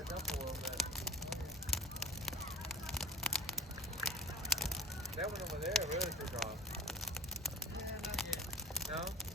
back up a little bit. That one over there really took off. Yeah, not yet. No?